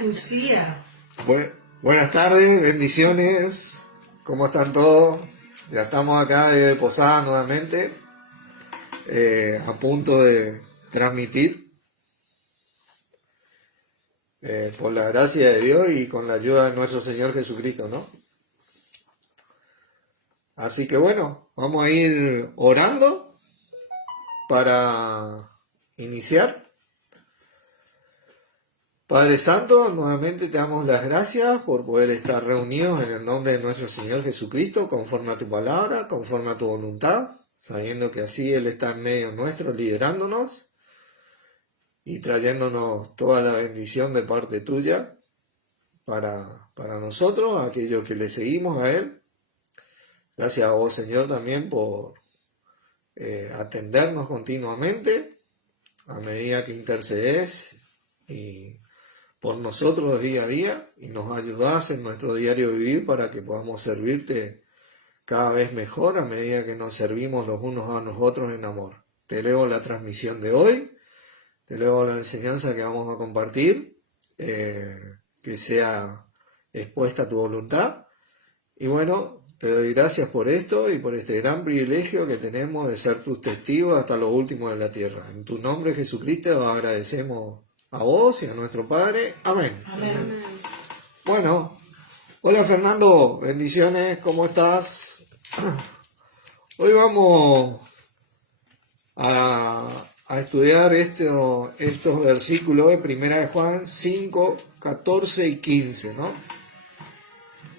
Lucía. Buenas tardes, bendiciones. ¿Cómo están todos? Ya estamos acá de Posada nuevamente, a punto de transmitir por la gracia de Dios y con la ayuda de nuestro Señor Jesucristo, ¿no? Así que bueno, vamos a ir orando para iniciar. Padre Santo, nuevamente te damos las gracias por poder estar reunidos en el nombre de nuestro Señor Jesucristo, conforme a tu palabra, conforme a tu voluntad, sabiendo que así Él está en medio nuestro, liderándonos y trayéndonos toda la bendición de parte tuya para nosotros, aquellos que le seguimos a Él. Gracias a vos, Señor, también por atendernos continuamente a medida que intercedes y por nosotros día a día y nos ayudás en nuestro diario vivir para que podamos servirte cada vez mejor a medida que nos servimos los unos a los otros en amor. Te elevo la transmisión de hoy, te elevo la enseñanza que vamos a compartir, que sea expuesta a tu voluntad. Y bueno, te doy gracias por esto y por este gran privilegio que tenemos de ser tus testigos hasta lo último de la tierra. En tu nombre, Jesucristo, agradecemos a vos y a nuestro Padre. Amén. Amén. Bueno, hola Fernando, bendiciones, ¿cómo estás? Hoy vamos a estudiar estos versículos de 1 de Juan 5, 14 y 15, ¿no?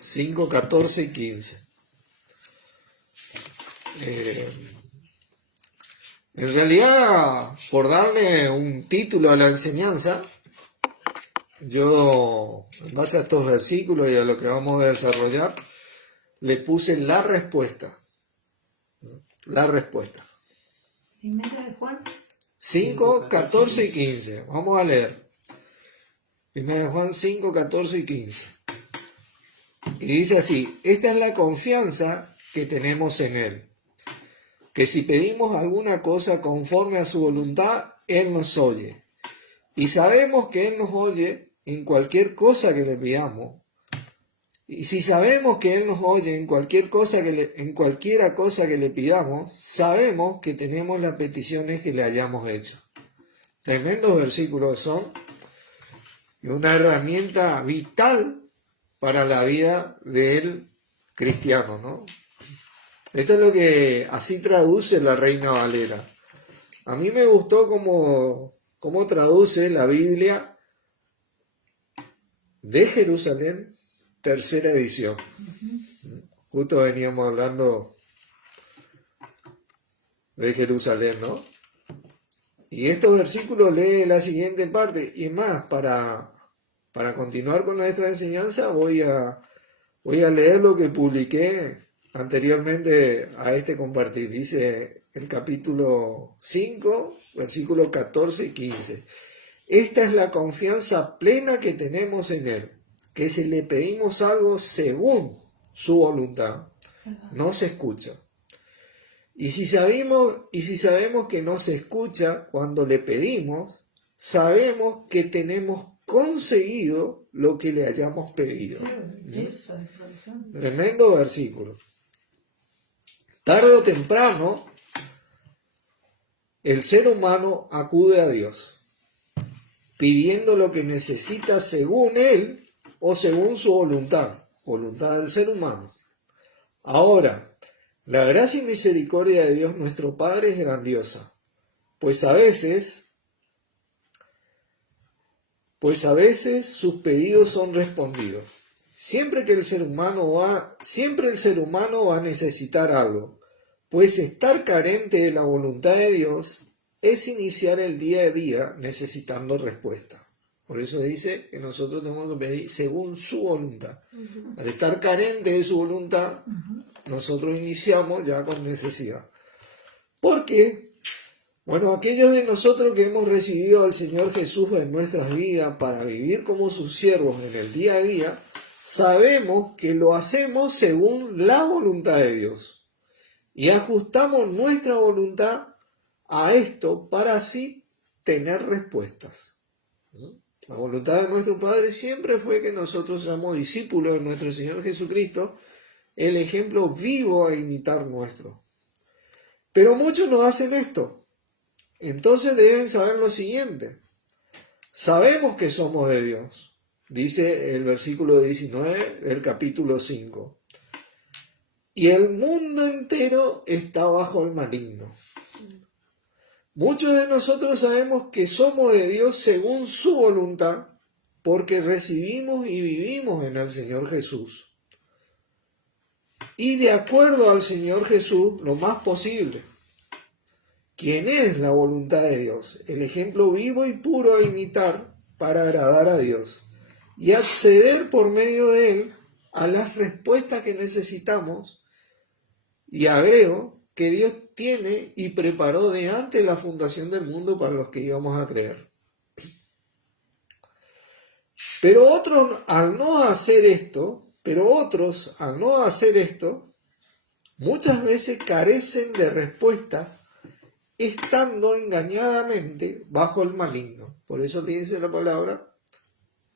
5, 14 y 15. En realidad, por darle un título a la enseñanza, yo, en base a estos versículos y a lo que vamos a desarrollar, le puse la respuesta. La respuesta. Primera de Juan. 5, 14 y 15. Vamos a leer. Primera de Juan 5, 14 y 15. Y dice así: esta es la confianza que tenemos en Él, que si pedimos alguna cosa conforme a su voluntad, Él nos oye. Y sabemos que Él nos oye en cualquier cosa que le pidamos. Y si sabemos que Él nos oye en cualquiera cosa que le pidamos, sabemos que tenemos las peticiones que le hayamos hecho. Tremendos versículos son, y una herramienta vital para la vida del cristiano, ¿no? Esto es lo que así traduce la Reina Valera. A mí me gustó cómo traduce la Biblia de Jerusalén, tercera edición. Justo veníamos hablando de Jerusalén, ¿no? Y estos versículos lee la siguiente parte. Y más, para continuar con nuestra enseñanza, voy a leer lo que publiqué anteriormente a este compartir. Dice el capítulo 5, versículos 14 y 15. Esta es la confianza plena que tenemos en Él, que si le pedimos algo según su voluntad, nos escucha. Y si sabemos que nos escucha cuando le pedimos, sabemos que tenemos conseguido lo que le hayamos pedido. Tremendo versículo. Tarde o temprano, el ser humano acude a Dios, pidiendo lo que necesita según Él o según su voluntad del ser humano. Ahora, la gracia y misericordia de Dios nuestro Padre es grandiosa, pues a veces sus pedidos son respondidos. Siempre el ser humano va a necesitar algo, pues estar carente de la voluntad de Dios es iniciar el día a día necesitando respuesta. Por eso dice que nosotros tenemos que pedir según su voluntad. Al estar carente de su voluntad, nosotros iniciamos ya con necesidad. Porque, bueno, aquellos de nosotros que hemos recibido al Señor Jesús en nuestras vidas para vivir como sus siervos en el día a día, sabemos que lo hacemos según la voluntad de Dios. Y ajustamos nuestra voluntad a esto para así tener respuestas. La voluntad de nuestro Padre siempre fue que nosotros seamos discípulos de nuestro Señor Jesucristo, el ejemplo vivo a imitar nuestro. Pero muchos no hacen esto. Entonces deben saber lo siguiente. Sabemos que somos de Dios, dice el versículo 19 del capítulo 5. Y el mundo entero está bajo el maligno. Muchos de nosotros sabemos que somos de Dios según su voluntad, porque recibimos y vivimos en el Señor Jesús. Y de acuerdo al Señor Jesús, lo más posible. ¿Quién es la voluntad de Dios? El ejemplo vivo y puro a imitar para agradar a Dios y acceder por medio de Él a las respuestas que necesitamos. Y agrego que Dios tiene y preparó de antes la fundación del mundo para los que íbamos a creer. Pero otros al no hacer esto, muchas veces carecen de respuesta, estando engañadamente bajo el maligno. Por eso dice la palabra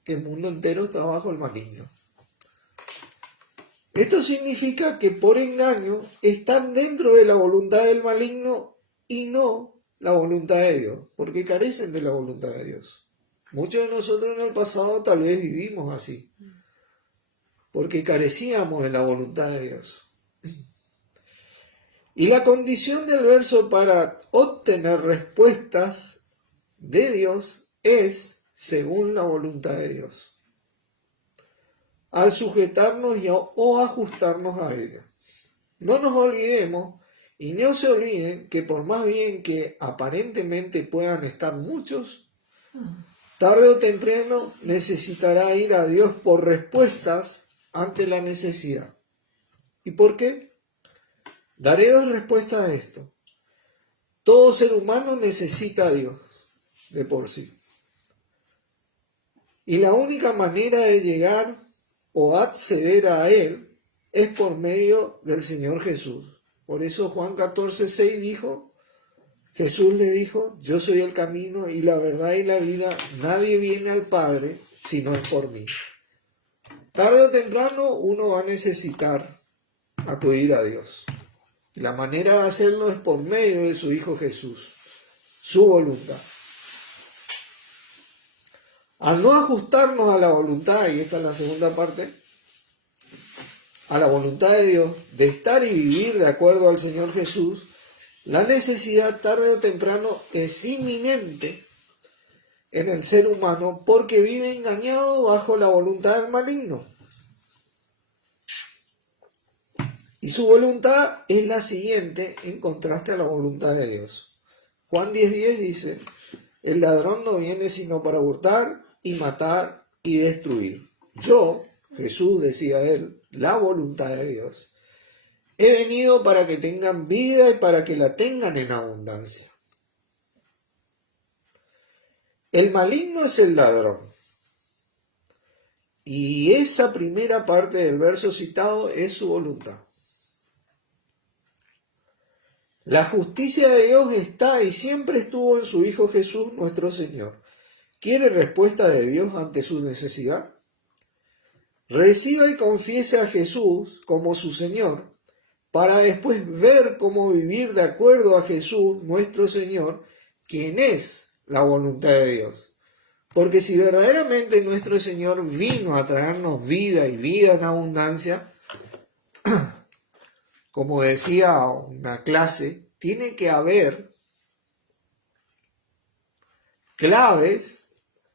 que el mundo entero está bajo el maligno. Esto significa que por engaño están dentro de la voluntad del maligno y no la voluntad de Dios, porque carecen de la voluntad de Dios. Muchos de nosotros en el pasado tal vez vivimos así, porque carecíamos de la voluntad de Dios. Y la condición del verso para obtener respuestas de Dios es según la voluntad de Dios, al sujetarnos o ajustarnos a ella. No nos olvidemos y no se olviden que por más bien que aparentemente puedan estar muchos, tarde o temprano necesitará ir a Dios por respuestas ante la necesidad. ¿Y por qué? Daré dos respuestas a esto. Todo ser humano necesita a Dios de por sí. Y la única manera de llegar o acceder a Él es por medio del Señor Jesús. Por eso Juan 14:6 dijo, Jesús le dijo, yo soy el camino y la verdad y la vida, nadie viene al Padre si no es por mí. Tarde o temprano uno va a necesitar acudir a Dios. Y la manera de hacerlo es por medio de su Hijo Jesús, su voluntad. Al no ajustarnos a la voluntad, y esta es la segunda parte, a la voluntad de Dios, de estar y vivir de acuerdo al Señor Jesús, la necesidad tarde o temprano es inminente en el ser humano porque vive engañado bajo la voluntad del maligno. Y su voluntad es la siguiente en contraste a la voluntad de Dios. Juan 10:10 dice, el ladrón no viene sino para hurtar y matar y destruir. Yo, Jesús decía él, la voluntad de Dios, he venido para que tengan vida y para que la tengan en abundancia. El maligno es el ladrón. Y esa primera parte del verso citado es su voluntad. La justicia de Dios está y siempre estuvo en su Hijo Jesús, nuestro Señor. ¿Quiere respuesta de Dios ante su necesidad? Reciba y confiese a Jesús como su Señor, para después ver cómo vivir de acuerdo a Jesús, nuestro Señor, quien es la voluntad de Dios. Porque si verdaderamente nuestro Señor vino a traernos vida y vida en abundancia, como decía una clase, tiene que haber claves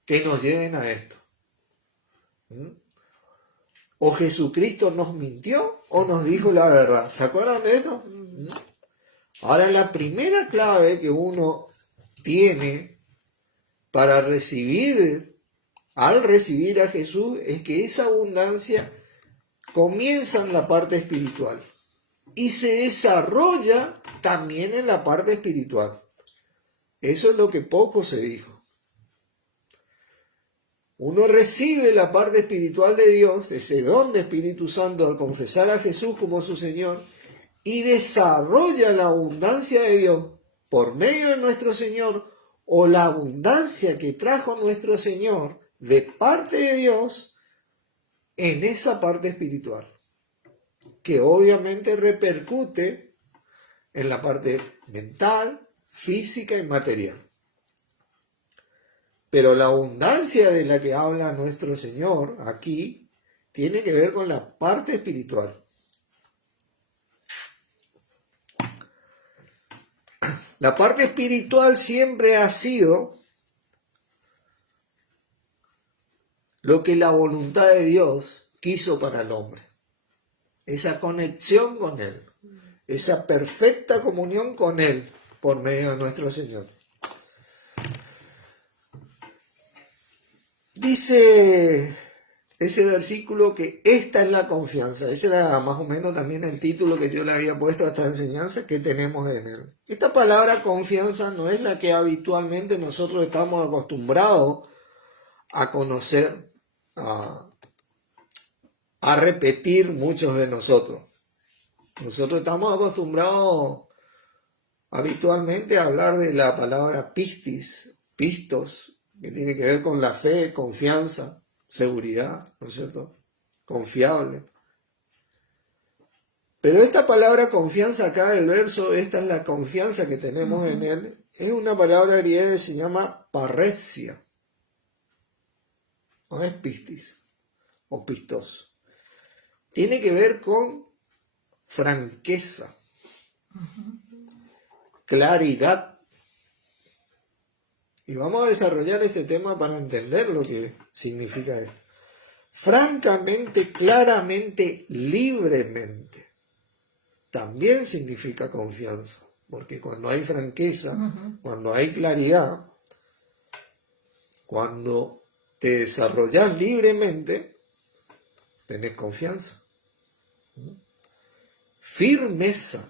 que nos lleven a esto. O Jesucristo nos mintió o nos dijo la verdad. ¿Se acuerdan de esto? Ahora, la primera clave que uno tiene para al recibir a Jesús, es que esa abundancia comienza en la parte espiritual y se desarrolla también en la parte espiritual. Eso es lo que poco se dijo. Uno recibe la parte espiritual de Dios, ese don de Espíritu Santo al confesar a Jesús como su Señor, y desarrolla la abundancia de Dios por medio de nuestro Señor, o la abundancia que trajo nuestro Señor de parte de Dios en esa parte espiritual, que obviamente repercute en la parte mental, física y material. Pero la abundancia de la que habla nuestro Señor aquí tiene que ver con la parte espiritual. La parte espiritual siempre ha sido lo que la voluntad de Dios quiso para el hombre. Esa conexión con Él, esa perfecta comunión con Él por medio de nuestro Señor. Dice ese versículo que esta es la confianza. Ese era más o menos también el título que yo le había puesto a esta enseñanza que tenemos en Él. Esta palabra confianza no es la que habitualmente nosotros estamos acostumbrados a conocer, a repetir muchos de nosotros. Nosotros estamos acostumbrados habitualmente a hablar de la palabra pistos, que tiene que ver con la fe, confianza, seguridad, ¿no es cierto? Confiable. Pero esta palabra confianza acá del verso, esta es la confianza que tenemos en Él, es una palabra griega que se llama parresia. No es pistis o pistos. Tiene que ver con franqueza, claridad. Y vamos a desarrollar este tema para entender lo que significa esto. Francamente, claramente, libremente. También significa confianza. Porque cuando hay franqueza, cuando hay claridad, cuando te desarrollas libremente, tenés confianza. Firmeza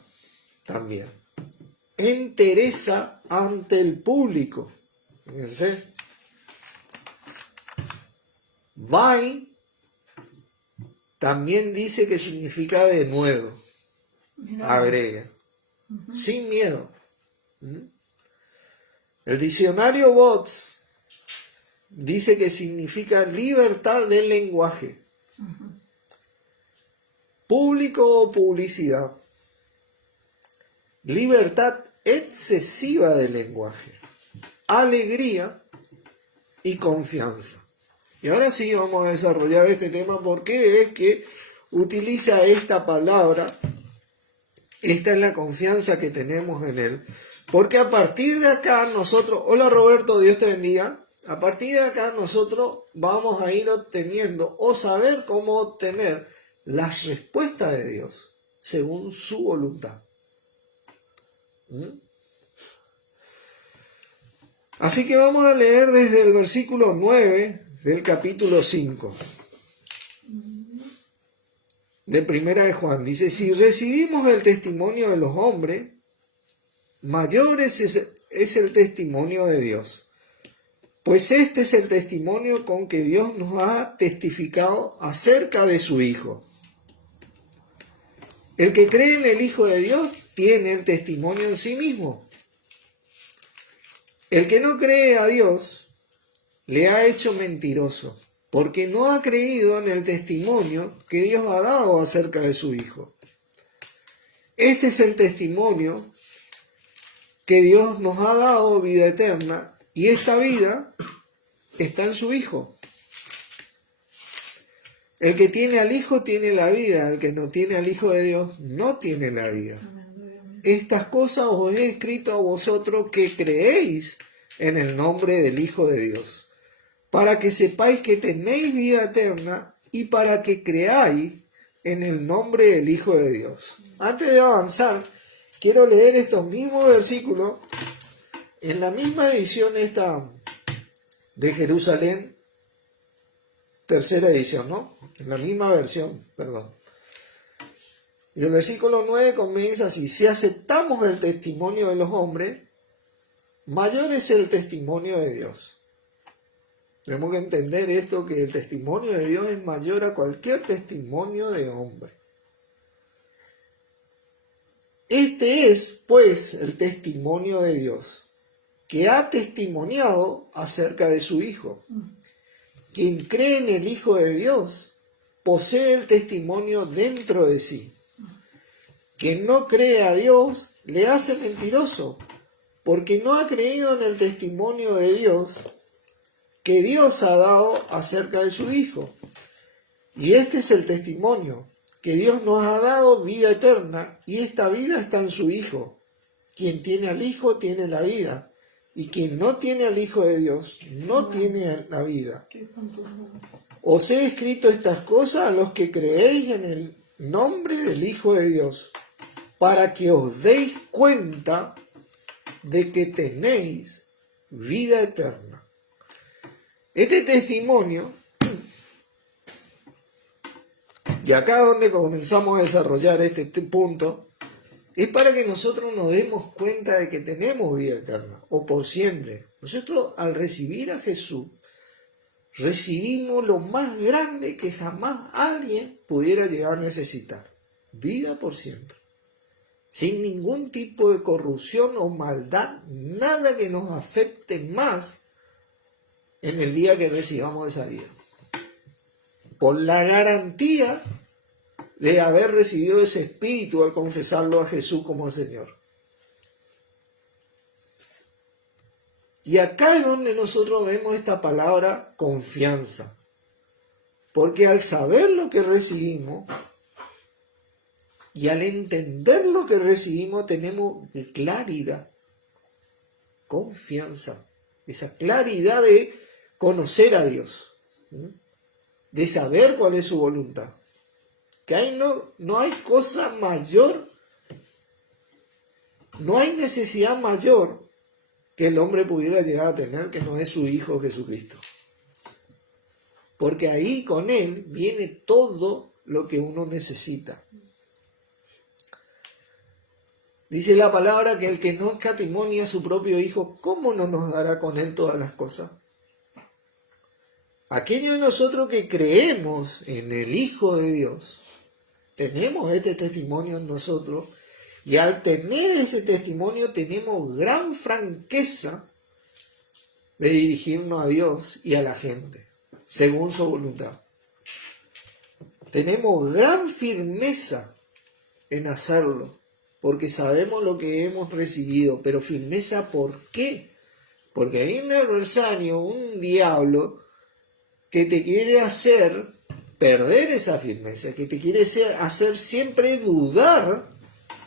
también. Entereza ante el público. Fíjense. Vai también dice que significa de nuevo. Agrega. Sin miedo. El diccionario Bots dice que significa libertad del lenguaje. Público o publicidad. Libertad excesiva del lenguaje. Alegría y confianza. Y ahora sí vamos a desarrollar este tema porque es que utiliza esta palabra. Esta es la confianza que tenemos en Él. Porque a partir de acá nosotros, hola Roberto, Dios te bendiga. A partir de acá nosotros vamos a ir obteniendo o saber cómo obtener las respuestas de Dios según su voluntad. Así que vamos a leer desde el versículo 9 del capítulo 5 de Primera de Juan. Dice, si recibimos el testimonio de los hombres, mayor es el testimonio de Dios. Pues este es el testimonio con que Dios nos ha testificado acerca de su Hijo. El que cree en el Hijo de Dios tiene el testimonio en sí mismo. El que no cree a Dios le ha hecho mentiroso, porque no ha creído en el testimonio que Dios ha dado acerca de su Hijo. Este es el testimonio que Dios nos ha dado, vida eterna, y esta vida está en su Hijo. El que tiene al Hijo tiene la vida, el que no tiene al Hijo de Dios no tiene la vida. Estas cosas os he escrito a vosotros que creéis en el nombre del Hijo de Dios, para que sepáis que tenéis vida eterna y para que creáis en el nombre del Hijo de Dios. Antes de avanzar, quiero leer estos mismos versículos en la misma edición esta de Jerusalén, tercera edición, ¿no? En la misma versión, perdón. Y el versículo 9 comienza así: si aceptamos el testimonio de los hombres, mayor es el testimonio de Dios. Tenemos que entender esto, que el testimonio de Dios es mayor a cualquier testimonio de hombre. Este es, pues, el testimonio de Dios, que ha testimoniado acerca de su Hijo. Quien cree en el Hijo de Dios posee el testimonio dentro de sí. Quien no cree a Dios le hace mentiroso, porque no ha creído en el testimonio de Dios que Dios ha dado acerca de su Hijo. Y este es el testimonio, que Dios nos ha dado vida eterna, y esta vida está en su Hijo. Quien tiene al Hijo tiene la vida, y quien no tiene al Hijo de Dios no tiene la vida. Os he escrito estas cosas a los que creéis en el nombre del Hijo de Dios, para que os deis cuenta de que tenéis vida eterna. Este testimonio, y acá donde comenzamos a desarrollar este punto, es para que nosotros nos demos cuenta de que tenemos vida eterna, o por siempre. Nosotros, al recibir a Jesús, recibimos lo más grande que jamás alguien pudiera llegar a necesitar: vida por siempre, sin ningún tipo de corrupción o maldad, nada que nos afecte más en el día que recibamos esa vida, por la garantía de haber recibido ese espíritu al confesarlo a Jesús como Señor. Y acá es donde nosotros vemos esta palabra confianza, porque al saber lo que recibimos y al entender lo que recibimos tenemos claridad, confianza, esa claridad de conocer a Dios, de saber cuál es su voluntad. Que ahí no hay cosa mayor, no hay necesidad mayor que el hombre pudiera llegar a tener, que no es su Hijo Jesucristo. Porque ahí con Él viene todo lo que uno necesita. Dice la palabra que el que no escatimonia a su propio Hijo, ¿cómo no nos dará con Él todas las cosas? Aquellos de nosotros que creemos en el Hijo de Dios, tenemos este testimonio en nosotros, y al tener ese testimonio tenemos gran franqueza de dirigirnos a Dios y a la gente, según su voluntad. Tenemos gran firmeza en hacerlo, porque sabemos lo que hemos recibido. Pero firmeza, ¿por qué? Porque hay un adversario, un diablo, que te quiere hacer perder esa firmeza, que te quiere hacer siempre dudar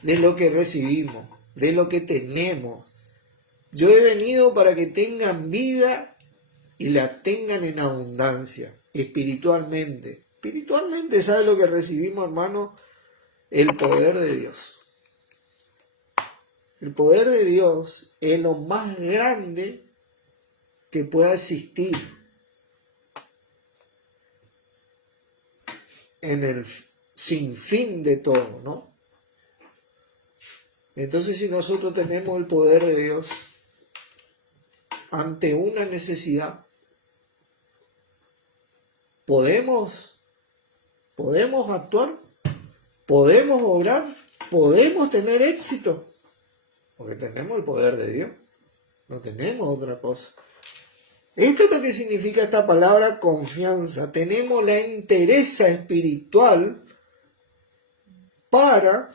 de lo que recibimos, de lo que tenemos. Yo he venido para que tengan vida y la tengan en abundancia, espiritualmente. Espiritualmente, ¿sabe lo que recibimos, hermano? El poder de Dios. El poder de Dios es lo más grande que pueda existir en el sinfín de todo, ¿no? Entonces, si nosotros tenemos el poder de Dios ante una necesidad, podemos actuar, podemos obrar, podemos tener éxito, porque tenemos el poder de Dios, no tenemos otra cosa. Esto es lo que significa esta palabra confianza. Tenemos la entereza espiritual para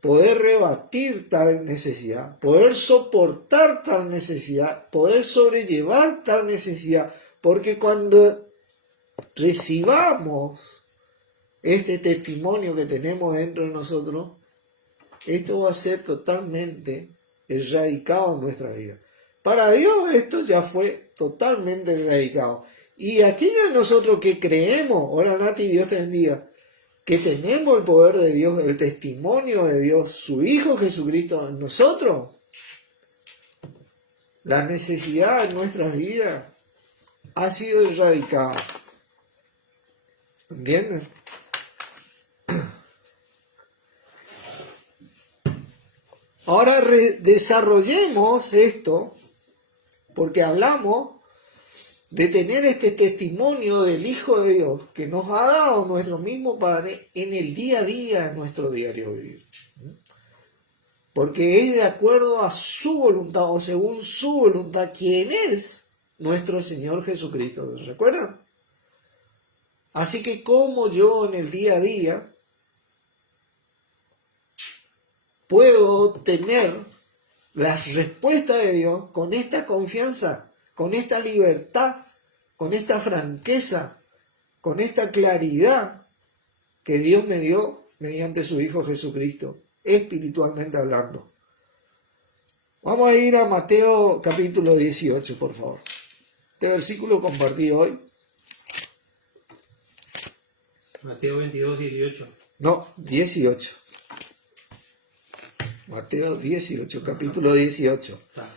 poder rebatir tal necesidad, poder soportar tal necesidad, poder sobrellevar tal necesidad, porque cuando recibamos este testimonio que tenemos dentro de nosotros, esto va a ser totalmente erradicado en nuestra vida. Para Dios esto ya fue totalmente erradicado. Y aquellos de nosotros que creemos, ahora Nati, Dios te bendiga, que tenemos el poder de Dios, el testimonio de Dios, su Hijo Jesucristo en nosotros, la necesidad en nuestras vidas ha sido erradicada. ¿Entienden? Ahora desarrollemos esto, porque hablamos de tener este testimonio del Hijo de Dios que nos ha dado nuestro mismo Padre en el día a día, en nuestro diario vivir. Porque es de acuerdo a su voluntad o según su voluntad, quien es nuestro Señor Jesucristo. ¿Recuerdan? Así que como yo en el día a día puedo tener las respuestas de Dios con esta confianza, con esta libertad, con esta franqueza, con esta claridad que Dios me dio mediante su Hijo Jesucristo, espiritualmente hablando. Vamos a ir a Mateo capítulo 18, por favor. Este versículo compartí hoy. Mateo 22, 18. No, 18. Mateo 18, capítulo 18. Está.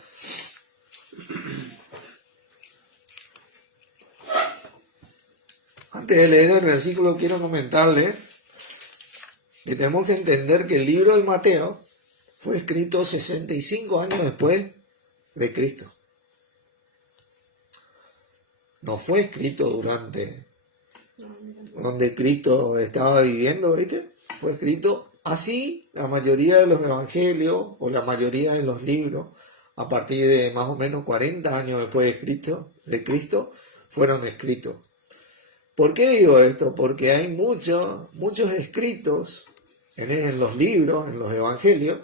Antes de leer el versículo quiero comentarles que tenemos que entender que el libro de Mateo fue escrito 65 años después de Cristo. No fue escrito durante donde Cristo estaba viviendo, ¿viste? Fue escrito así la mayoría de los evangelios o la mayoría de los libros a partir de más o menos 40 años después de Cristo fueron escritos. ¿Por qué digo esto? Porque hay muchos escritos en los libros, en los evangelios,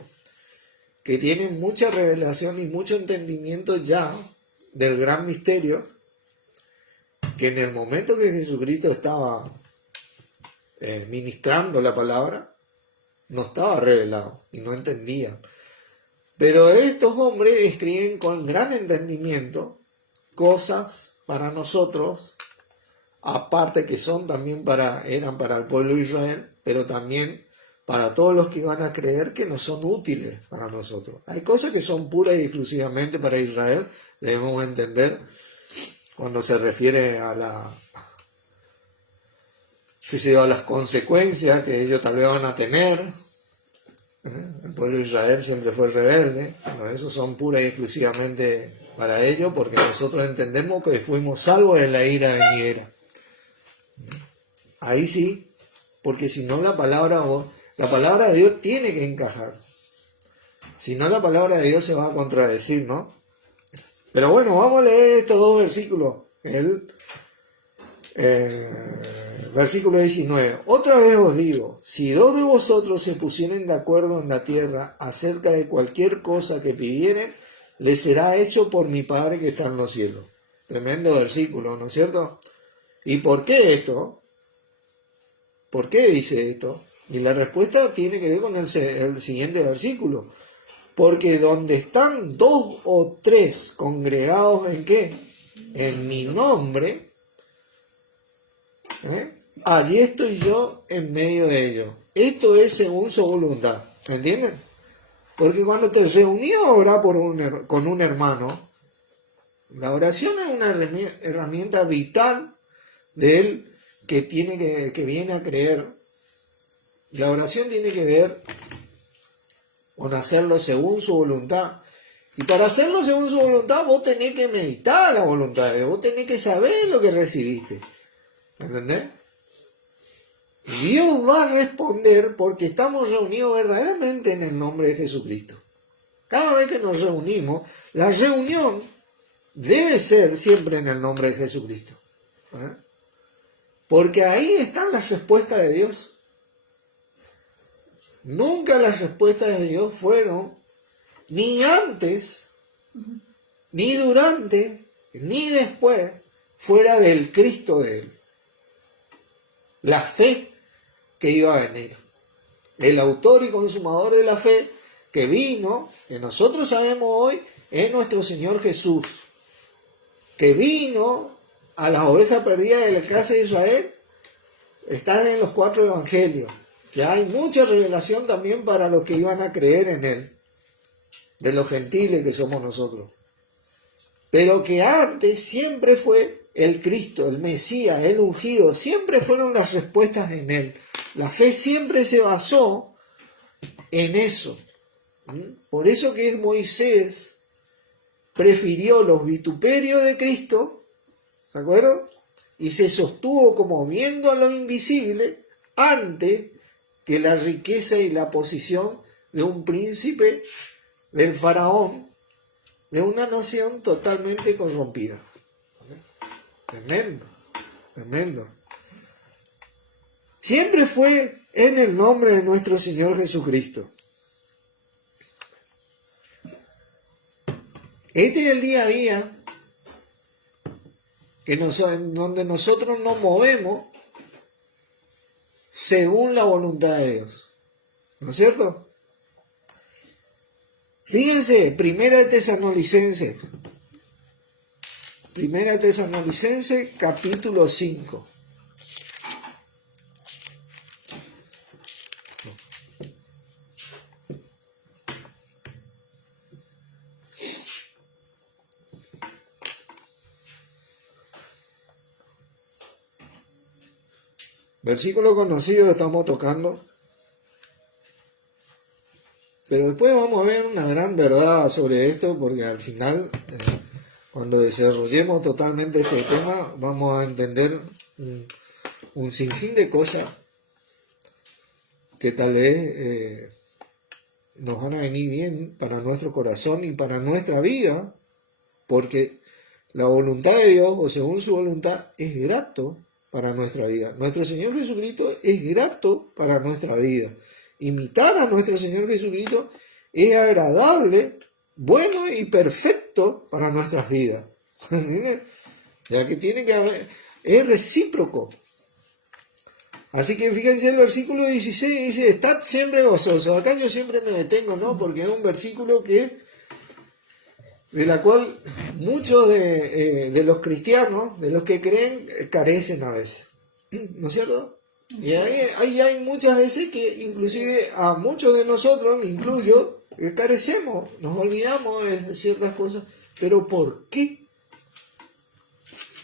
que tienen mucha revelación y mucho entendimiento ya del gran misterio, que en el momento que Jesucristo estaba ministrando la palabra, no estaba revelado y no entendían. Pero estos hombres escriben con gran entendimiento cosas para nosotros, aparte que son también eran para el pueblo de Israel, pero también para todos los que van a creer que no son útiles para nosotros. Hay cosas que son puras y exclusivamente para Israel, debemos entender cuando se refiere a a las consecuencias que ellos tal vez van a tener. El pueblo de Israel siempre fue rebelde, bueno, esos son puras y exclusivamente para ellos, porque nosotros entendemos que fuimos salvos de la ira venidera. Ahí sí, porque si no la palabra de Dios tiene que encajar. Si no, la palabra de Dios se va a contradecir, ¿no? Pero bueno, vamos a leer estos dos versículos. Versículo 19. Otra vez os digo, si dos de vosotros se pusieren de acuerdo en la tierra acerca de cualquier cosa que pidieren, les será hecho por mi Padre que está en los cielos. Tremendo versículo, ¿no es cierto? ¿Y por qué esto? ¿Por qué dice esto? Y la respuesta tiene que ver con el siguiente versículo. Porque donde están dos o tres congregados, ¿en qué? En mi nombre, allí estoy yo en medio de ellos. Esto es según su voluntad, ¿me entienden? Porque cuando te reuní a orar con un hermano, la oración es una herramienta vital de él que viene a creer. La oración tiene que ver con hacerlo según su voluntad. Y para hacerlo según su voluntad, vos tenés que meditar la voluntad de Dios, vos tenés que saber lo que recibiste. ¿Entendés? Dios va a responder porque estamos reunidos verdaderamente en el nombre de Jesucristo. Cada vez que nos reunimos, la reunión debe ser siempre en el nombre de Jesucristo. Porque ahí están las respuestas de Dios. Nunca las respuestas de Dios fueron ni antes, ni durante, ni después, fuera del Cristo de Él. La fe que iba a venir. El autor y consumador de la fe que vino, que nosotros sabemos hoy, es nuestro Señor Jesús. Que vino a las ovejas perdidas de la casa de Israel, están en los 4 evangelios. Que hay mucha revelación también para los que iban a creer en Él, de los gentiles que somos nosotros. Pero que antes siempre fue el Cristo, el Mesías, el ungido, siempre fueron las respuestas en Él. La fe siempre se basó en eso. Por eso que Moisés prefirió los vituperios de Cristo, ¿se acuerdan? Y se sostuvo como viendo a lo invisible antes que la riqueza y la posición de un príncipe, del faraón, de una nación totalmente corrompida. Tremendo, tremendo. Siempre fue en el nombre de nuestro Señor Jesucristo. Este es el día a día en donde nosotros nos movemos según la voluntad de Dios. ¿No es cierto? Fíjense, Primera de Tesalonicenses, capítulo 5. Versículo conocido estamos tocando. Pero después vamos a ver una gran verdad sobre esto, porque al final, cuando desarrollemos totalmente este tema, vamos a entender un sinfín de cosas que tal vez nos van a venir bien para nuestro corazón y para nuestra vida, porque la voluntad de Dios, o según su voluntad, es grato para nuestra vida. Nuestro Señor Jesucristo es grato para nuestra vida. Imitar a nuestro Señor Jesucristo es agradable, bueno y perfecto para nuestras vidas. Ya que tiene que haber, es recíproco. Así que fíjense el versículo 16, dice, estad siempre gozosos. Acá yo siempre me detengo, ¿no? Porque es un versículo de la cual muchos de los cristianos, de los que creen, carecen a veces. ¿No es cierto? Y ahí hay muchas veces que inclusive a muchos de nosotros, me incluyo, carecemos, nos olvidamos de ciertas cosas. ¿Pero por qué?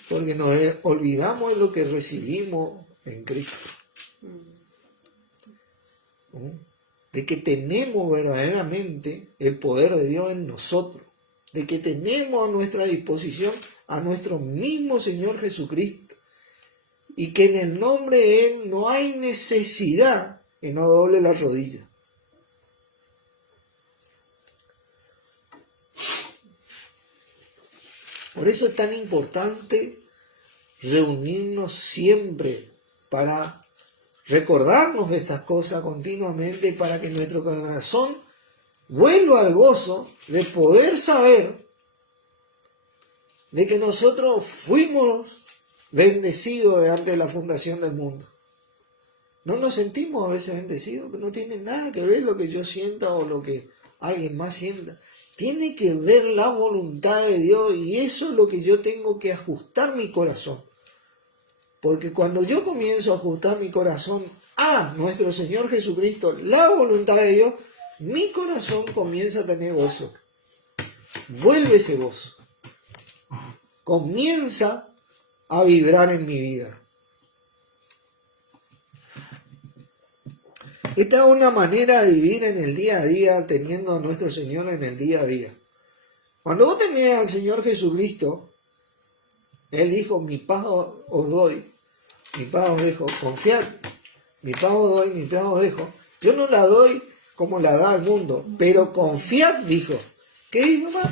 Porque nos olvidamos de lo que recibimos en Cristo. De que tenemos verdaderamente el poder de Dios en nosotros. De que tenemos a nuestra disposición a nuestro mismo Señor Jesucristo. Y que en el nombre de Él no hay necesidad que no doble la rodilla. Por eso es tan importante reunirnos siempre para recordarnos de estas cosas continuamente, para que nuestro corazón vuelva al gozo de poder saber de que nosotros fuimos bendecidos antes de la fundación del mundo. No nos sentimos a veces bendecidos, pero no tiene nada que ver lo que yo sienta o lo que alguien más sienta. Tiene que ver la voluntad de Dios, y eso es lo que yo tengo que ajustar mi corazón. Porque cuando yo comienzo a ajustar mi corazón a nuestro Señor Jesucristo, la voluntad de Dios, mi corazón comienza a tener gozo. Vuelve ese gozo. Comienza a vibrar en mi vida. Esta es una manera de vivir en el día a día, teniendo a nuestro Señor en el día a día. Cuando vos tenés al Señor Jesucristo, Él dijo, mi paz os doy, mi paz os dejo, confiad, mi paz os doy, mi paz os dejo. Yo no la doy como la da el mundo, pero confiad, dijo. ¿Qué dijo más?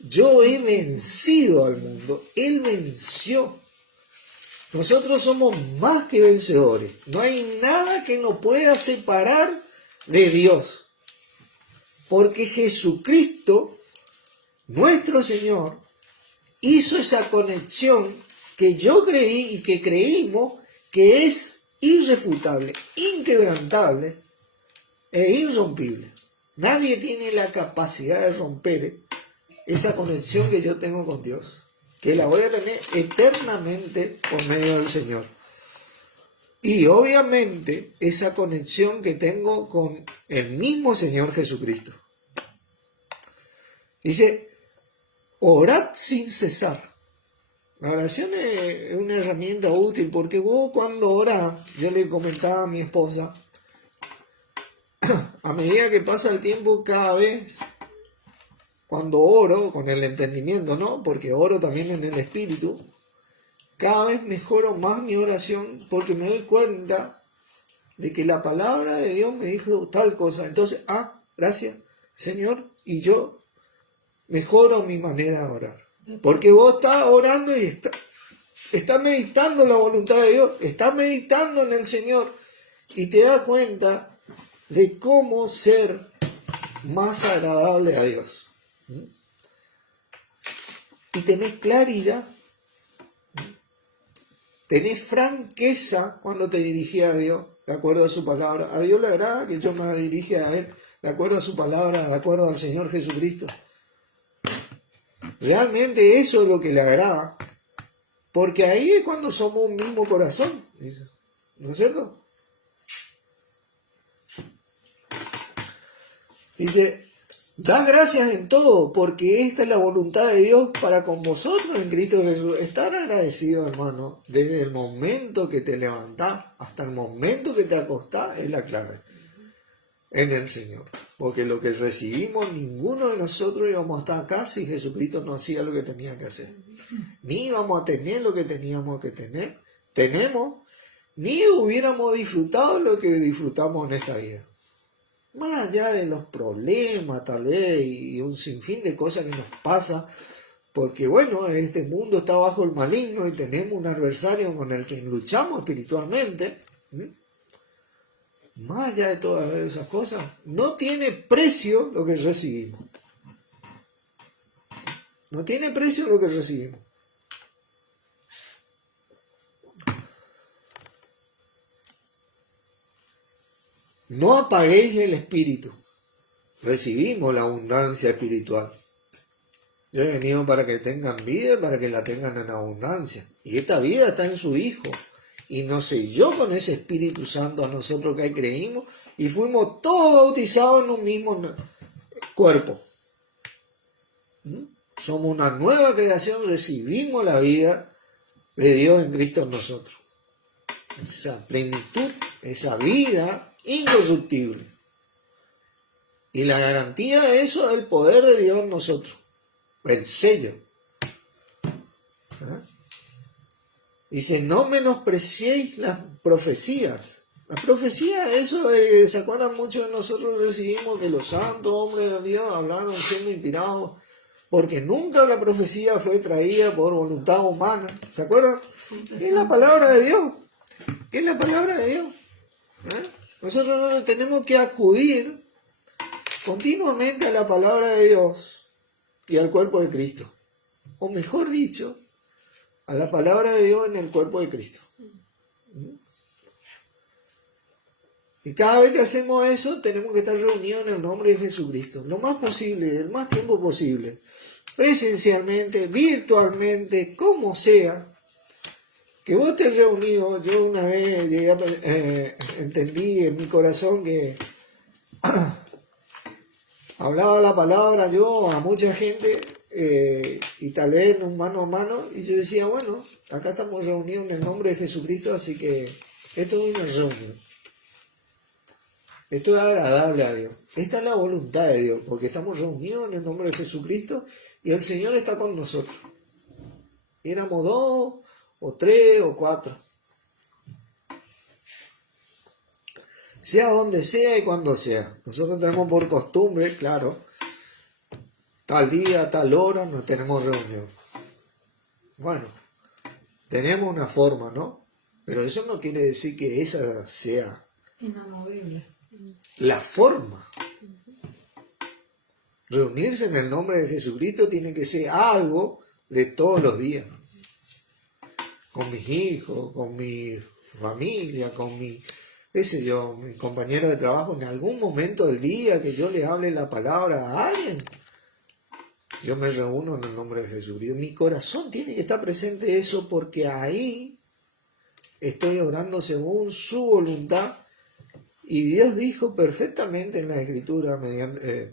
Yo he vencido al mundo, Él venció. Nosotros somos más que vencedores. No hay nada que nos pueda separar de Dios. Porque Jesucristo, nuestro Señor, hizo esa conexión que yo creí y que creímos que es irrefutable, inquebrantable e irrompible. Nadie tiene la capacidad de romper esa conexión que yo tengo con Dios, que la voy a tener eternamente por medio del Señor. Y obviamente esa conexión que tengo con el mismo Señor Jesucristo. Dice, orad sin cesar. La oración es una herramienta útil, porque vos cuando orás, yo le comentaba a mi esposa, a medida que pasa el tiempo, cada vez cuando oro con el entendimiento, ¿no? Porque oro también en el espíritu, cada vez mejoro más mi oración, porque me doy cuenta de que la palabra de Dios me dijo tal cosa. Entonces, gracias, Señor, y yo mejoro mi manera de orar. Porque vos estás orando y estás meditando la voluntad de Dios, estás meditando en el Señor. y te das cuenta de cómo ser más agradable a Dios. Y tenés claridad, tenés franqueza cuando te dirigís a Dios, de acuerdo a su palabra. A Dios le agrada que yo me dirija a Él, de acuerdo a su palabra, de acuerdo al Señor Jesucristo. Realmente eso es lo que le agrada, porque ahí es cuando somos un mismo corazón, ¿no es cierto? Dice, da gracias en todo, porque esta es la voluntad de Dios para con vosotros en Cristo Jesús. Estar agradecido, hermano, desde el momento que te levantás hasta el momento que te acostás, es la clave en el Señor. Porque lo que recibimos, ninguno de nosotros íbamos a estar acá si Jesucristo no hacía lo que tenía que hacer. Ni íbamos a tener lo que teníamos que tener, ni hubiéramos disfrutado lo que disfrutamos en esta vida. Más allá de los problemas, tal vez, y un sinfín de cosas que nos pasa, porque bueno, este mundo está bajo el maligno y tenemos un adversario con el que luchamos espiritualmente. Más allá de todas esas cosas, no tiene precio lo que recibimos. No tiene precio lo que recibimos. No apaguéis el espíritu. Recibimos la abundancia espiritual. Yo he venido para que tengan vida y para que la tengan en abundancia. Y esta vida está en su Hijo. Y nos selló con ese Espíritu Santo a nosotros que ahí creímos y fuimos todos bautizados en un mismo cuerpo. Somos una nueva creación, recibimos la vida de Dios en Cristo en nosotros. Esa plenitud, esa vida incorruptible. Y la garantía de eso es el poder de Dios en nosotros. El sello. Dice, no menospreciéis las profecías. Las profecías, eso se acuerdan mucho de nosotros recibimos que los santos hombres de Dios hablaron siendo inspirados, porque nunca la profecía fue traída por voluntad humana. ¿Se acuerdan? Es la palabra de Dios. Es la palabra de Dios. Nosotros tenemos que acudir continuamente a la palabra de Dios y al cuerpo de Cristo. O mejor dicho, a la palabra de Dios en el cuerpo de Cristo. Y cada vez que hacemos eso, tenemos que estar reunidos en el nombre de Jesucristo. Lo más posible, el más tiempo posible. Presencialmente, virtualmente, como sea. Que vos estés reunido. Yo una vez entendí en mi corazón que hablaba la palabra yo a mucha gente y tal vez en un mano a mano, y yo decía, bueno, acá estamos reunidos en el nombre de Jesucristo, así que esto es una reunión. Esto es agradable a Dios. Esta es la voluntad de Dios, porque estamos reunidos en el nombre de Jesucristo y el Señor está con nosotros. Éramos 2 o 3 o 4. Sea donde sea y cuando sea. Nosotros tenemos por costumbre, claro, tal día, tal hora, no tenemos reunión. Bueno, tenemos una forma, ¿no? Pero eso no quiere decir que esa sea inamovible. La forma. Reunirse en el nombre de Jesucristo tiene que ser algo de todos los días. Con mis hijos, con mi familia, con mi compañero de trabajo, en algún momento del día que yo le hable la palabra a alguien, yo me reúno en el nombre de Jesucristo. Mi corazón tiene que estar presente eso, porque ahí estoy orando según su voluntad. Y Dios dijo perfectamente en la Escritura,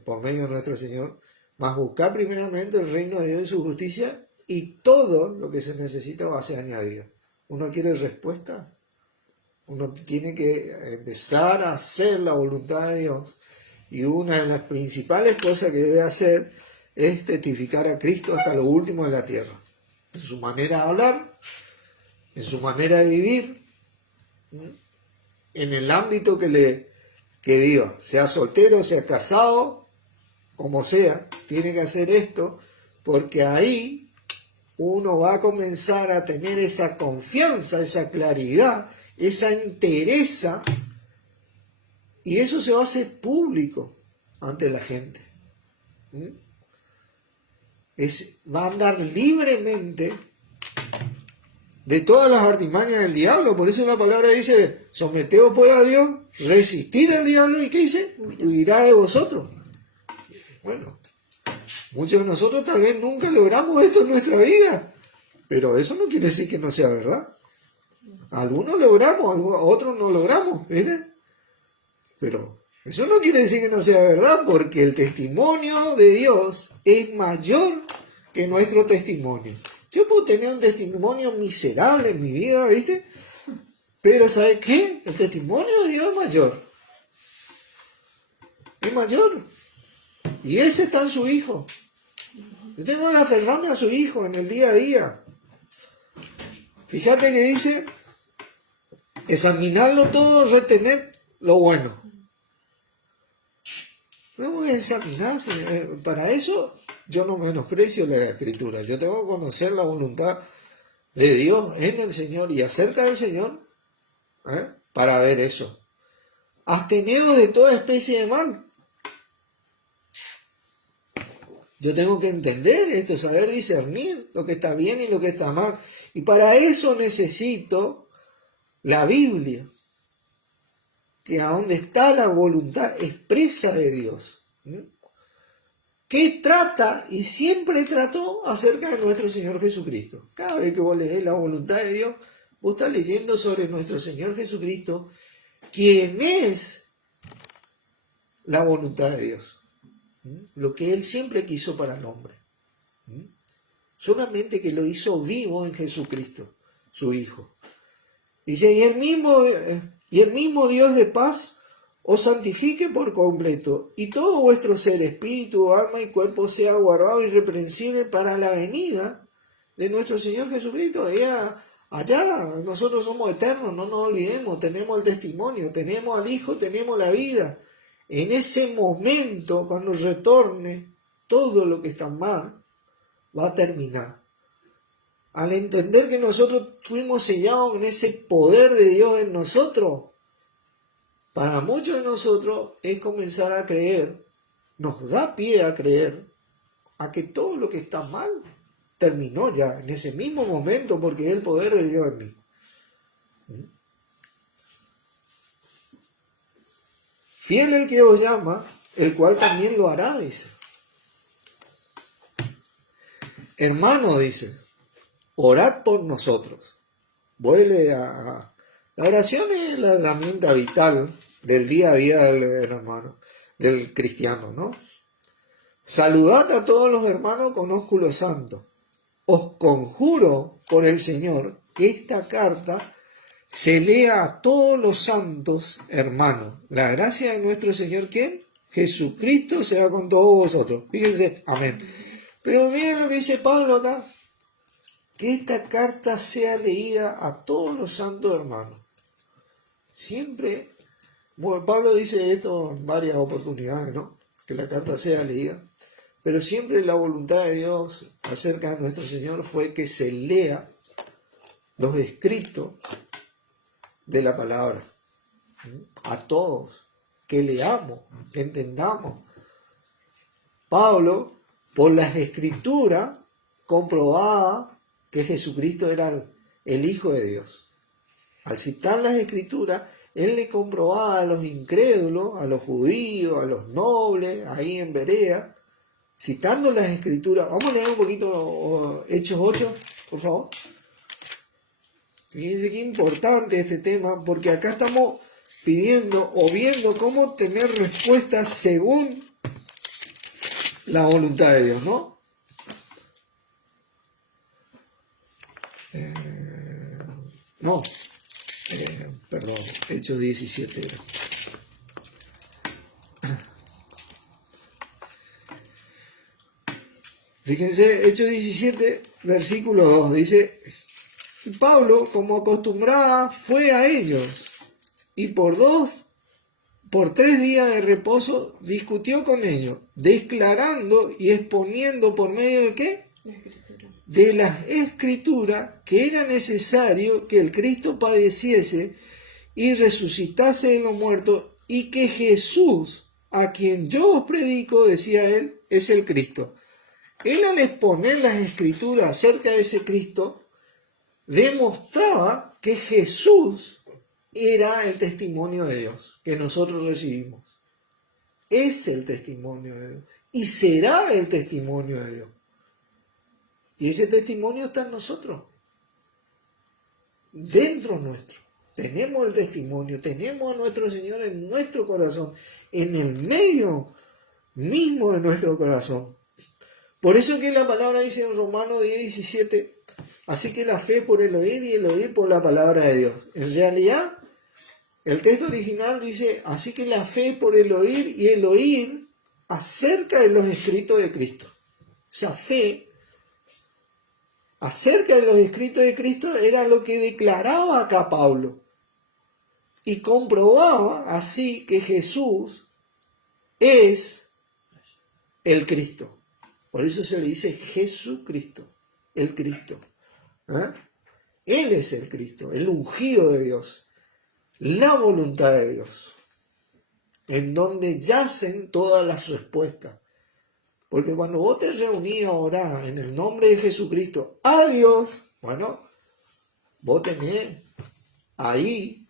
por medio de nuestro Señor, mas buscar primeramente el reino de Dios y su justicia, y todo lo que se necesita va a ser añadido. Uno quiere respuesta. Uno tiene que empezar a hacer la voluntad de Dios. Y una de las principales cosas que debe hacer es testificar a Cristo hasta lo último de la tierra. En su manera de hablar, en su manera de vivir, en el ámbito que viva. Sea soltero, sea casado, como sea, tiene que hacer esto, porque ahí uno va a comenzar a tener esa confianza, esa claridad, esa entereza Y eso se va a hacer público ante la gente. Va a andar libremente de todas las artimañas del diablo. Por eso la palabra dice, someteos pues a Dios, resistid al diablo, ¿y qué dice? Huirá de vosotros. Bueno, muchos de nosotros tal vez nunca logramos esto en nuestra vida, pero eso no quiere decir que no sea verdad. Algunos logramos, otros no logramos, ¿viste? Pero eso no quiere decir que no sea verdad, porque el testimonio de Dios es mayor que nuestro testimonio. Yo puedo tener un testimonio miserable en mi vida, ¿viste? Pero ¿sabe qué? El testimonio de Dios es mayor. Es mayor. Y ese está en su Hijo. Yo tengo que aferrarme a su Hijo en el día a día. Fíjate que dice, examinarlo todo, retener lo bueno. Tengo que examinarse. Para eso yo no menosprecio la Escritura. Yo tengo que conocer la voluntad de Dios en el Señor y acerca del Señor, para ver eso. Absteneos de toda especie de mal. Yo tengo que entender esto, saber discernir lo que está bien y lo que está mal. Y para eso necesito la Biblia, que a donde está la voluntad expresa de Dios, que trata y siempre trató acerca de nuestro Señor Jesucristo. Cada vez que vos lees la voluntad de Dios, vos estás leyendo sobre nuestro Señor Jesucristo, quien es la voluntad de Dios. Lo que Él siempre quiso para el hombre. Solamente que lo hizo vivo en Jesucristo, su Hijo. Dice, y el mismo Dios de paz os santifique por completo, y todo vuestro ser, espíritu, alma y cuerpo sea guardado irreprensible para la venida de nuestro Señor Jesucristo. Allá nosotros somos eternos, no nos olvidemos, tenemos el testimonio, tenemos al Hijo, tenemos la vida. En ese momento, cuando retorne, todo lo que está mal va a terminar. Al entender que nosotros fuimos sellados en ese poder de Dios en nosotros, para muchos de nosotros es comenzar a creer, nos da pie a creer, a que todo lo que está mal terminó ya, en ese mismo momento, porque es el poder de Dios en mí. Fiel el que os llama, el cual también lo hará, dice. Hermano, dice, orad por nosotros. Vuelve a... La oración es la herramienta vital del día a día del hermano, del cristiano, ¿no? Saludad a todos los hermanos con ósculo santo. Os conjuro por el Señor que esta carta se lea a todos los santos hermanos. La gracia de nuestro Señor, ¿quién? Jesucristo sea con todos vosotros. Fíjense, amén. Pero miren lo que dice Pablo acá. Que esta carta sea leída a todos los santos hermanos. Siempre, bueno, Pablo dice esto en varias oportunidades, ¿no? Que la carta sea leída. Pero siempre la voluntad de Dios acerca de nuestro Señor fue que se lea los escritos de la palabra a todos, que leamos, que entendamos. Pablo, por las escrituras, comprobaba que Jesucristo era el Hijo de Dios. Al citar las escrituras, él le comprobaba a los incrédulos, a los judíos, a los nobles, ahí en Berea, citando las escrituras. Vamos a leer un poquito Hechos 8, por favor. Fíjense qué importante este tema, porque acá estamos pidiendo o viendo cómo tener respuestas según la voluntad de Dios, ¿no? Perdón, Hechos 17. Fíjense, Hechos 17, versículo 2, dice... Pablo, como acostumbraba, fue a ellos y por 3 días de reposo discutió con ellos, declarando y exponiendo por medio de ¿qué? De las escrituras que era necesario que el Cristo padeciese y resucitase de los muertos y que Jesús, a quien yo os predico, decía él, es el Cristo. Él al exponer las escrituras acerca de ese Cristo, demostraba que Jesús era el testimonio de Dios que nosotros recibimos. Es el testimonio de Dios y será el testimonio de Dios. Y ese testimonio está en nosotros, dentro nuestro. Tenemos el testimonio, tenemos a nuestro Señor en nuestro corazón, en el medio mismo de nuestro corazón. Por eso que la palabra dice en Romanos 10:17, así que la fe por el oír y el oír por la palabra de Dios. En realidad, el texto original dice, así que la fe por el oír y el oír acerca de los escritos de Cristo. Esa fe acerca de los escritos de Cristo era lo que declaraba acá Pablo. Y comprobaba así que Jesús es el Cristo. Por eso se le dice Jesucristo, el Cristo. Él es el Cristo, el ungido de Dios, la voluntad de Dios, en donde yacen todas las respuestas. Porque cuando vos te reunís a orar en el nombre de Jesucristo a Dios, bueno, vos tenés ahí,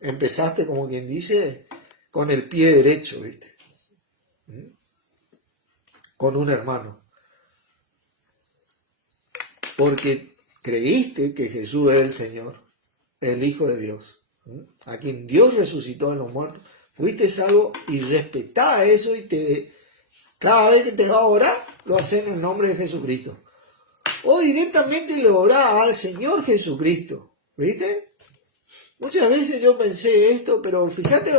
empezaste como quien dice, con el pie derecho, ¿viste? Con un hermano. Porque creíste que Jesús es el Señor, el Hijo de Dios, a quien Dios resucitó de los muertos. Fuiste salvo y respetá eso y cada vez que te va a orar, lo haces en el nombre de Jesucristo. O directamente le orás al Señor Jesucristo, ¿viste? Muchas veces yo pensé esto, pero fíjate,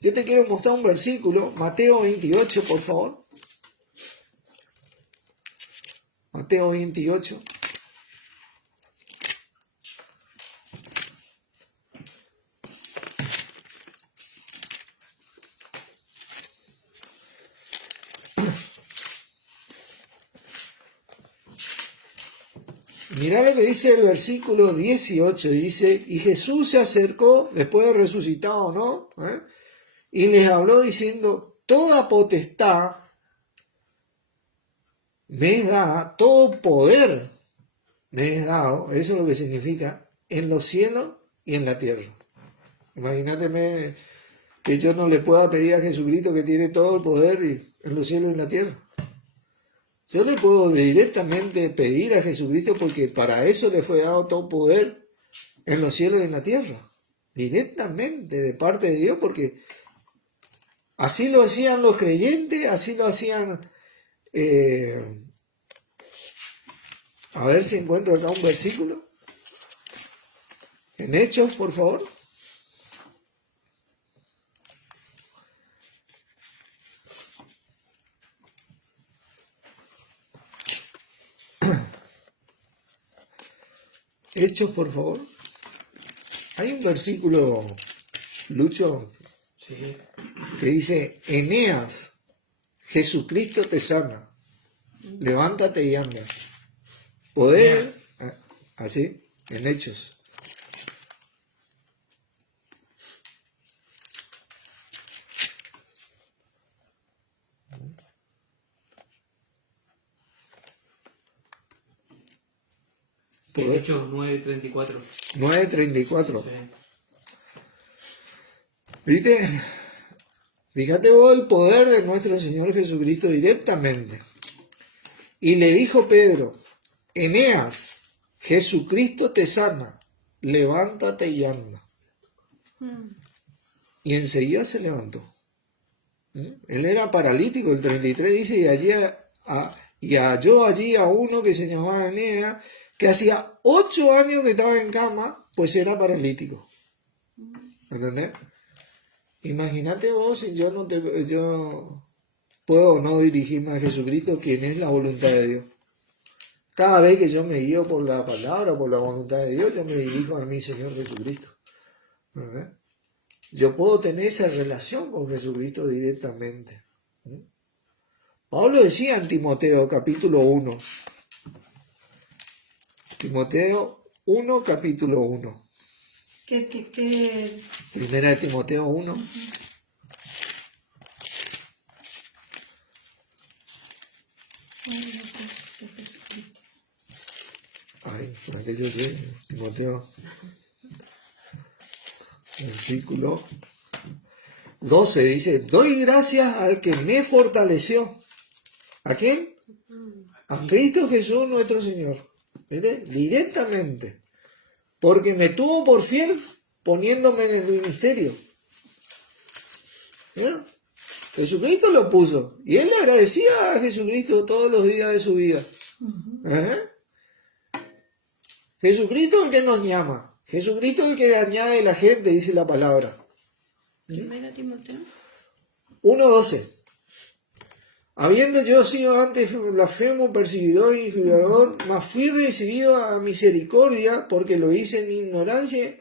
yo te quiero mostrar un versículo, Mateo 28, por favor. Mateo 28. Mirá lo que dice el versículo 18, dice, y Jesús se acercó, después de resucitado, ¿no? Y les habló diciendo, toda potestad me es dada, todo poder me es dado, eso es lo que significa, en los cielos y en la tierra. Imagínate que yo no le pueda pedir a Jesucristo que tiene todo el poder en los cielos y en la tierra. Yo le puedo directamente pedir a Jesucristo porque para eso le fue dado todo poder en los cielos y en la tierra. Directamente de parte de Dios, porque así lo hacían los creyentes, así lo hacían... a ver si encuentro acá un versículo. En Hechos, por favor. Hechos, por favor. Hay un versículo, Lucho, Sí. que dice, Eneas, Jesucristo te sana, levántate y anda. Poder, así, en Hechos. Hechos 9:34. 9:34. Sí. ¿Viste? Fíjate vos el poder de nuestro Señor Jesucristo directamente. Y le dijo Pedro, Eneas, Jesucristo te sana, levántate y anda. Y enseguida se levantó. Él era paralítico, el 33 dice, y halló allí a uno que se llamaba Eneas, que hacía 8 años que estaba en cama, pues era paralítico. ¿Entendés? Imagínate vos si yo puedo no dirigirme a Jesucristo, quien es la voluntad de Dios. Cada vez que yo me guío por la palabra, por la voluntad de Dios, yo me dirijo a mi Señor Jesucristo. ¿Verdad? Yo puedo tener esa relación con Jesucristo directamente. Pablo decía en Timoteo capítulo 1. Timoteo 1, capítulo 1. ¿Qué? Primera de Timoteo 1. Mateo 3, Timoteo, versículo 12 dice, doy gracias al que me fortaleció. ¿A quién? A Cristo Jesús nuestro Señor. ¿Viste? Directamente. Porque me tuvo por fiel poniéndome en el ministerio. ¿Vieron? Jesucristo lo puso. Y él le agradecía a Jesucristo todos los días de su vida. Jesucristo es el que nos llama. Jesucristo es el que añade la gente, dice la palabra. Primero Timoteo. 1:12. Habiendo yo sido antes blasfemo, perseguidor y injuriador, mas fui recibido a misericordia porque lo hice en ignorancia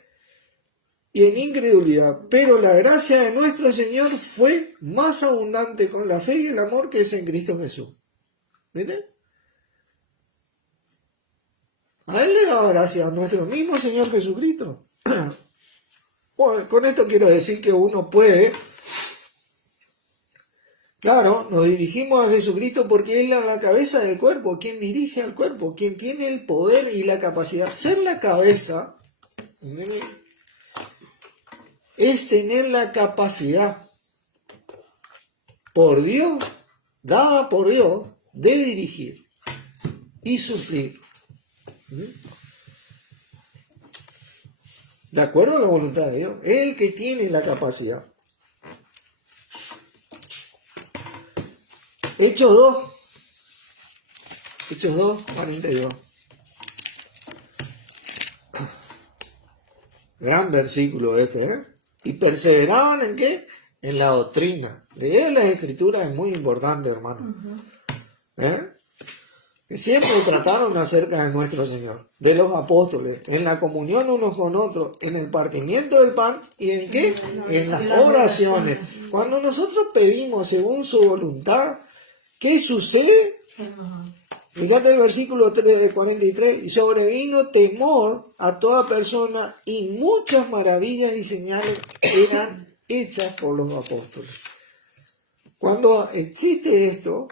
y en incredulidad. Pero la gracia de nuestro Señor fue más abundante con la fe y el amor que es en Cristo Jesús. ¿Viste? A Él le daba gracia a nuestro mismo Señor Jesucristo. Bueno, con esto quiero decir que uno puede... Claro, nos dirigimos a Jesucristo porque Él es la cabeza del cuerpo, quien dirige al cuerpo, quien tiene el poder y la capacidad. Ser la cabeza es tener la capacidad por Dios, dada por Dios, de dirigir y suplir. De acuerdo a la voluntad de Dios, es el que tiene la capacidad. Hechos 2, 42. Gran versículo este, ¿eh? Y perseveraban en ¿qué? En la doctrina. Leer las escrituras es muy importante, hermano. Que siempre trataron acerca de nuestro Señor, de los apóstoles, en la comunión unos con otros, en el partimiento del pan y en ¿qué? En las oraciones. Cuando nosotros pedimos según su voluntad, ¿qué sucede? Fíjate el versículo 43, y sobrevino temor a toda persona y muchas maravillas y señales eran hechas por los apóstoles. Cuando existe esto,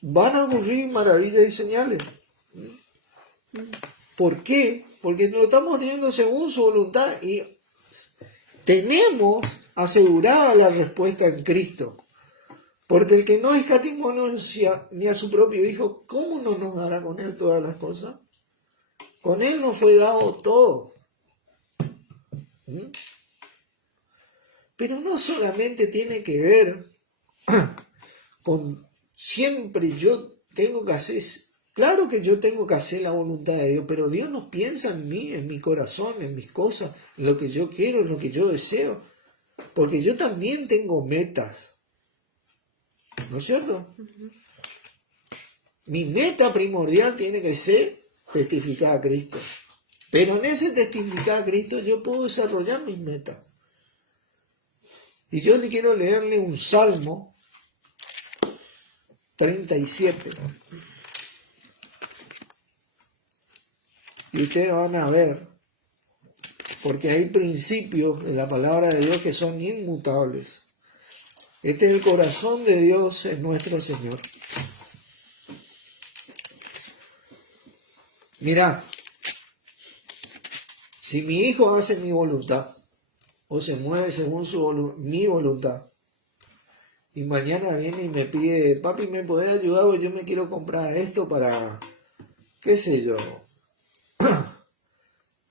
van a ocurrir maravillas y señales. ¿Por qué? Porque lo estamos teniendo según su voluntad y tenemos asegurada la respuesta en Cristo. Porque el que no escatimó ni a su propio Hijo, ¿cómo no nos dará con Él todas las cosas? Con Él nos fue dado todo. Pero no solamente tiene que ver con siempre yo tengo que hacer, claro que yo tengo que hacer la voluntad de Dios, pero Dios nos piensa en mí, en mi corazón, en mis cosas, en lo que yo quiero, en lo que yo deseo. Porque yo también tengo metas. ¿No es cierto? Mi meta primordial tiene que ser testificar a Cristo. Pero en ese testificar a Cristo yo puedo desarrollar mis metas. Y yo le quiero leerle un Salmo 37. Y ustedes van a ver, porque hay principios de la palabra de Dios que son inmutables. Este es el corazón de Dios en nuestro Señor. Mira, si mi hijo hace mi voluntad, o se mueve según mi voluntad, y mañana viene y me pide, papi, ¿me podés ayudar? Porque yo me quiero comprar esto para, qué sé yo,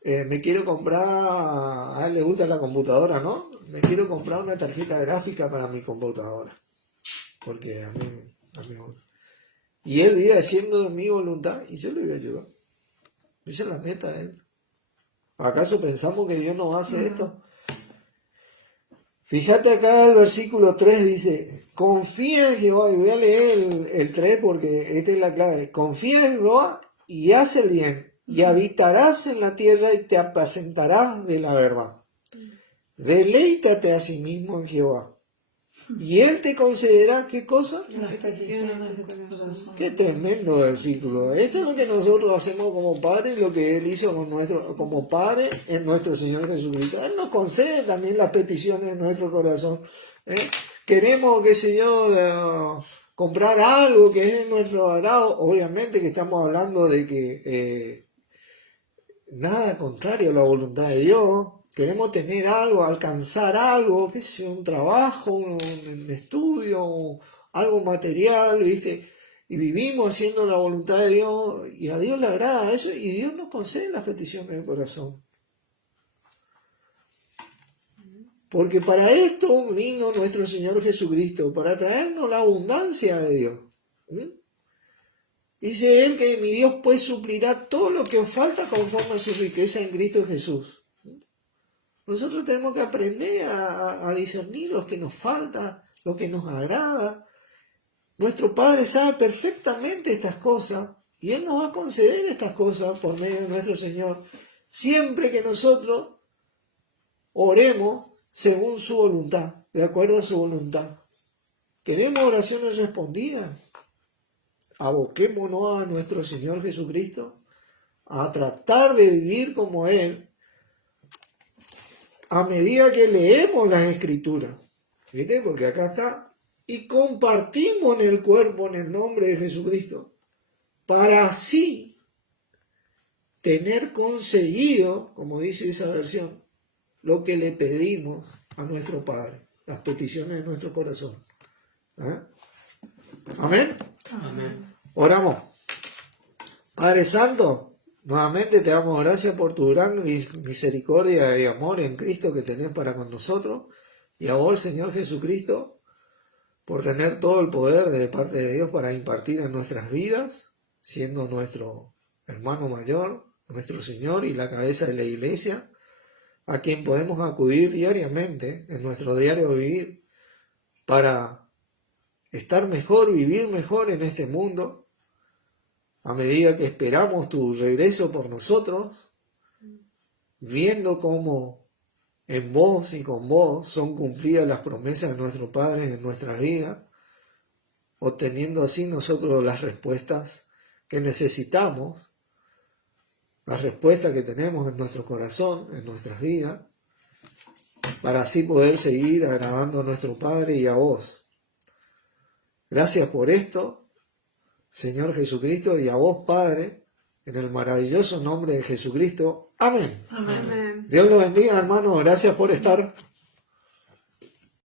me quiero comprar, a él le gusta la computadora, ¿no? Me quiero comprar una tarjeta gráfica para mi computadora, porque a mí me gusta. Y él vive haciendo mi voluntad y yo le voy a ayudar. Esa es la meta de él. ¿Acaso pensamos que Dios no hace esto? Fíjate acá el versículo 3 dice, confía en Jehová, y voy a leer el 3 porque esta es la clave. Confía en Jehová y haz el bien, y habitarás en la tierra y te apacentarás de la verdad. Deleítate a sí mismo en Jehová, y Él te concederá, ¿qué cosa? Las peticiones de tu corazón. Qué tremendo versículo. Esto es lo que nosotros hacemos como Padre y lo que Él hizo como Padre en nuestro Señor Jesucristo. Él nos concede también las peticiones de nuestro corazón. Queremos, qué sé yo, comprar algo que es de nuestro agrado, obviamente que estamos hablando de que nada contrario a la voluntad de Dios. Queremos tener algo, alcanzar algo, qué sé yo, un trabajo, un estudio, algo material, ¿viste? Y vivimos haciendo la voluntad de Dios y a Dios le agrada eso y Dios nos concede las peticiones del corazón. Porque para esto vino nuestro Señor Jesucristo, para traernos la abundancia de Dios. Dice Él que mi Dios pues suplirá todo lo que os falta conforme a su riqueza en Cristo Jesús. Nosotros tenemos que aprender a discernir lo que nos falta, lo que nos agrada. Nuestro Padre sabe perfectamente estas cosas y Él nos va a conceder estas cosas por medio de nuestro Señor, siempre que nosotros oremos según su voluntad, de acuerdo a su voluntad. ¿Queremos oraciones respondidas? Aboquémonos a nuestro Señor Jesucristo, a tratar de vivir como Él, a medida que leemos las Escrituras. ¿Viste? Porque acá está. Y compartimos en el cuerpo en el nombre de Jesucristo, para así tener conseguido, como dice esa versión, lo que le pedimos a nuestro Padre, las peticiones de nuestro corazón. ¿Eh? Amén. Amén. Oramos. Padre Santo, nuevamente te damos gracias por tu gran misericordia y amor en Cristo que tenés para con nosotros, y a vos, Señor Jesucristo, por tener todo el poder de parte de Dios para impartir en nuestras vidas, siendo nuestro hermano mayor, nuestro Señor y la cabeza de la iglesia, a quien podemos acudir diariamente en nuestro diario vivir para estar mejor, vivir mejor en este mundo, a medida que esperamos tu regreso por nosotros, viendo cómo en vos y con vos son cumplidas las promesas de nuestro Padre en nuestras vidas, obteniendo así nosotros las respuestas que necesitamos, las respuestas que tenemos en nuestro corazón, en nuestras vidas, para así poder seguir agradando a nuestro Padre y a vos. Gracias por esto, Señor Jesucristo, y a vos, Padre, en el maravilloso nombre de Jesucristo. Amén. Amén. Amén. Dios los bendiga, hermanos. Gracias por estar.